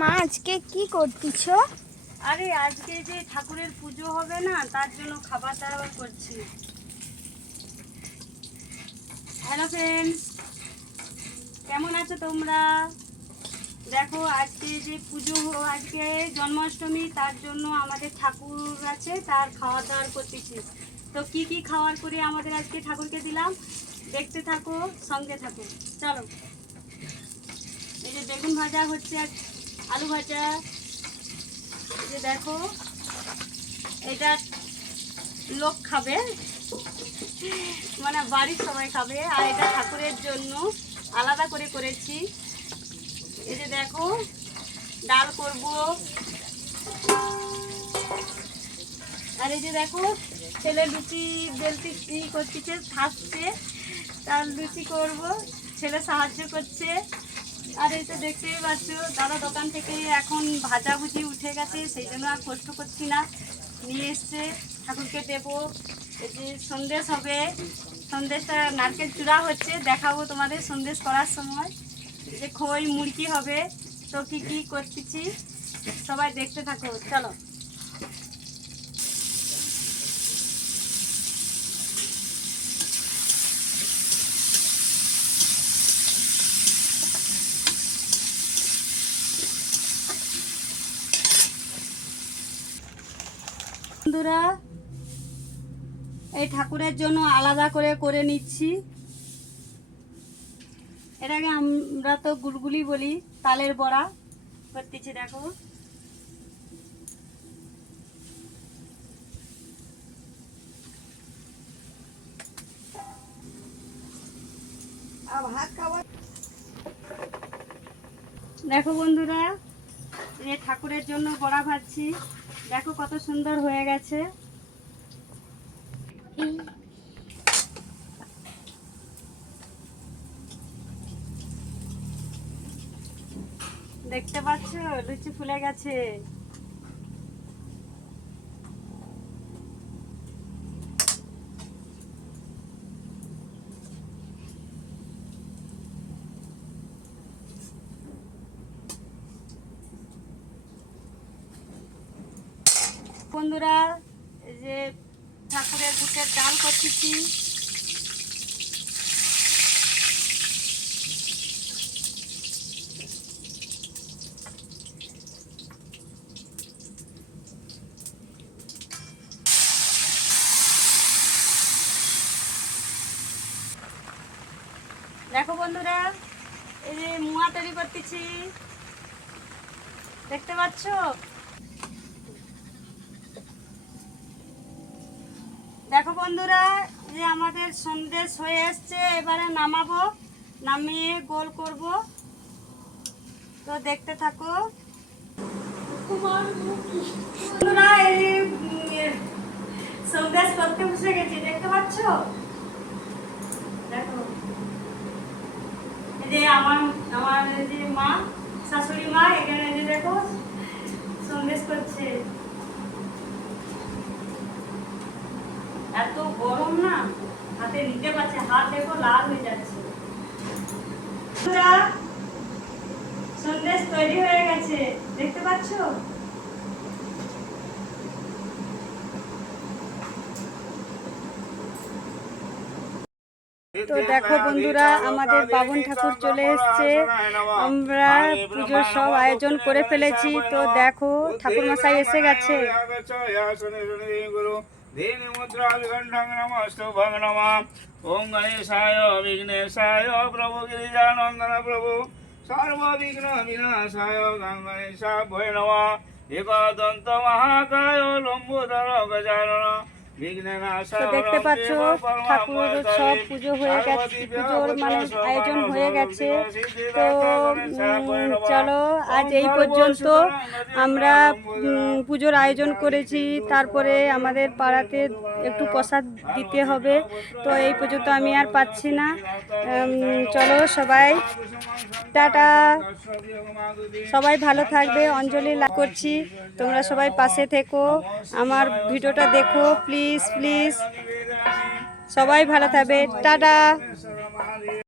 মা, আজকে কি করতেছ? আরে, আজকে যে ঠাকুরের পুজো হবে না, তার জন্য খাবার দাবার করছি। হ্যালো ফ্রেন্ডস কেমন আছো তোমরা? দেখো, আজকে যে পুজো, আজকে জন্মাষ্টমী, তার জন্য আমাদের ঠাকুর আছে, তার খাওয়া দাওয়ার করতেছি। তো কি কি খাওয়ার করে আমাদের আজকে ঠাকুরকে দিলাম? দেখতে থাকো, সঙ্গে থাকো। চলো। এই যে বেগুন ভাজা হচ্ছে আলু ভাজা। যে দেখো, এটা লোক খাবে মানে বাড়ির সবাই খাবে, আর এটা ঠাকুরের জন্য আলাদা করে করেছি। এই যে দেখো, ডাল করব। আর এই যে দেখো, ছেলে লুচি বেলতি ই করতেছে থাকছে, তার লুচি করব, ছেলে সাহায্য করছে। আর এই তো দেখতেই পাচ্ছ, দাদা দোকান থেকে এখন ভাজাভুজি উঠে গেছে, সেই জন্য আর কষ্ট করছি না। নিয়ে এসছে, ঠাকুরকে দেবো। যে সন্দেশ হবে, সন্দেশটা নারকেল চূড়া হচ্ছে, দেখাবো তোমাদের সন্দেশ করার সময়। যে খই মুড়কি হবে, তো কি কি করতেছি, সবাই দেখতে থাকো, চলো। বন্ধুরা, এই ঠাকুরের জন্য আলাদা করে করে নিচ্ছি। এটাকে আমরা তো গুলগুলি বলি, তালের বড়া। করতেছি দেখো। দেখো বন্ধুরা এই ঠাকুরের জন্য বড়া ভাজছি। দেখো কত সুন্দর হয়ে গেছে। দেখতে পাচ্ছ? লুচি ফুলে গেছে। বন্ধুরা যে ঠাকুরের বুটের ডাল করতেছি। দেখো বন্ধুরা, এই যে মুয়া তৈরি করতেছি। দেখতে পাচ্ছ? দেখো বন্ধুরা, যে আমাদের সন্দেশ হয়ে এসছে, এবারে নামাবো, নামিয়ে গোল করব। তো দেখতে থাকো। বন্ধুরা, এই সন্দেশ করতে বসে গেছি, দেখতে পাচ্ছ? দেখো। যে আমার আমার যে মা, শাশুড়ি মা, এখানে যে দেখো, সন্দেশ করছে। হাতে নিতে পারছে হাত দেখো লাল হয়ে যাচ্ছে সন্দেশ তৈরি হয়ে গেছে দেখতে পাচ্ছ তো দেখো বন্ধুরা আমাদের বাবন ঠাকুর চলে এসছে আমরা পুজোর সব আয়োজন করে ফেলেছি তো দেখো ঠাকুর মশাই এসে গেছে নমস্তু ভগনমাম ওম গণেশায় বিঘ্নেশায় প্রভু গিরিজানন্দন প্রভু সর্ববিঘ্ন বিনাশায় গঙ্গণেশা ভয় নমা একদন্ত মহাকায় লম্বোদর গজানন তো দেখতে পাচ্ছ ঠাকুর সব পুজো হয়ে গেছে পুজোর মানে আয়োজন হয়ে গেছে তো চলো আজ এই পর্যন্ত আমরা পুজোর আয়োজন করেছি তারপরে আমাদের পাড়াতে একটু প্রসাদ দিতে হবে। তো এই পর্যন্ত আমি আর পাচ্ছি না। চলো সবাই। টাটা। সবাই ভালো থাকবে। অঞ্জলি লাভ করছি। তোমরা সবাই পাশে থেকো। আমার ভিডিওটা দেখো। Please please. সবাই ভালো থাকবে। টাটা।